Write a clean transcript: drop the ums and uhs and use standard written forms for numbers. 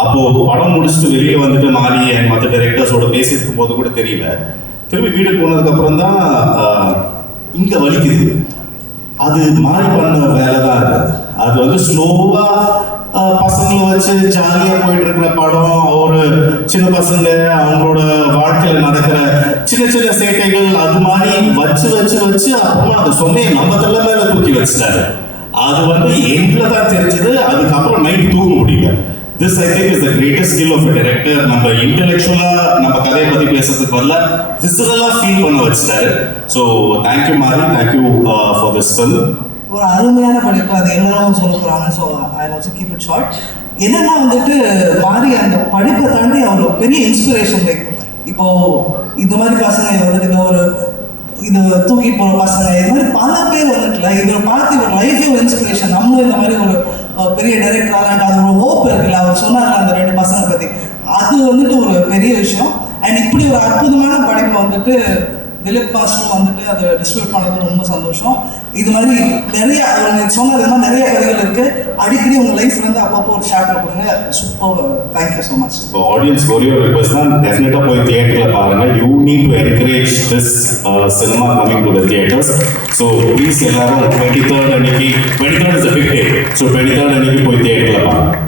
அப்போ படம் முடிச்சுட்டு வெளியே வந்துட்டு மாறி என் மற்ற டைரக்டர்ஸோட பேசியிருக்கும் போது கூட தெரியல. திரும்பி வீட்டுக்கு போனதுக்கு அப்புறம் தான் இங்க வலிக்குது. அது மாறி பண்ண வேலை தான் அது வந்து ஸ்லோவா பசங்களை வச்சு ஜாலியா போயிட்டு இருக்கிற படம். ஒரு சின்ன பசங்க அவங்களோட வாழ்க்கையில நடக்கிற சின்ன சின்ன சேட்டைகள் அது மாதிரி வச்சு வச்சு வச்சு அப்புறமா அந்த சொன்னையை நம்ம தள்ள மேல தூக்கி வச்சுட்டாரு. அது வந்து எங்களை தான் தெரிஞ்சது. அதுக்கப்புறம் நைட் தூங்க முடியல. This I think is the greatest skill of a director. நம்ம இன்டெலெக்சுவலா நம்ம கதையை பத்தி பேசுறதுக்கு பதிலா விசிபிளா ஃபீல் பண்ண வச்சுட்டாரு. ஸோ தேங்க்யூ மாரி, தேங்க்யூ ஃபார் திஸ் ஃபில்ம். ஒரு அருமையான படைப்பு, அது எல்லாரும் சொல்ல போறாங்க. So I also keep it short. என்னன்னா வந்துட்டு மாறி அந்த படிப்பை தாண்டி அவர் பெரிய இன்ஸ்பிரேஷன். லைக் இப்போ இந்த மாதிரி பசங்க வந்துட்டு ஒரு இது தூக்கி போகிற பசங்க இது மாதிரி பல பேர் வந்துட்டுல இவரை பார்த்து இவர் லைஃபே ஒரு இன்ஸ்பிரேஷன். நம்மளும் இந்த மாதிரி ஒரு பெரிய டைரக்டர் ஆகலான்ட்டு அது ஒரு ஹோப் இருக்குல்ல. அவர் சொன்னார் அந்த 2 பசங்க பற்றி, அது வந்துட்டு ஒரு பெரிய விஷயம். அண்ட் இப்படி ஒரு அற்புதமான படைப்பை வந்துட்டு திலீப் மாஸ்டர் வந்துட்டு அதை டிஸ்ட்ரிபியூட் பண்ணது ரொம்ப சந்தோஷம். இது மாதிரி நிறைய சொன்னது மாதிரி நிறைய கதைகள் இருக்கு. அடிக்கடி உங்க லைஃப்ல இருந்து அப்பப்போ ஒரு ஷார்ட்ல கொடுங்க. Super, thank you so much. இப்போ ஆடியன்ஸ் ஒரே ஒரு ரிக்வெஸ்ட் தான், டெஃபினட்டா போய் தியேட்டர்ல பாருங்க. You need to encourage this cinema coming to the theatres. So please எல்லாரும் 23rd அன்னைக்கு, 23rd is a big day. So 23rd அன்னைக்கு போய் தியேட்டர்ல பாருங்க.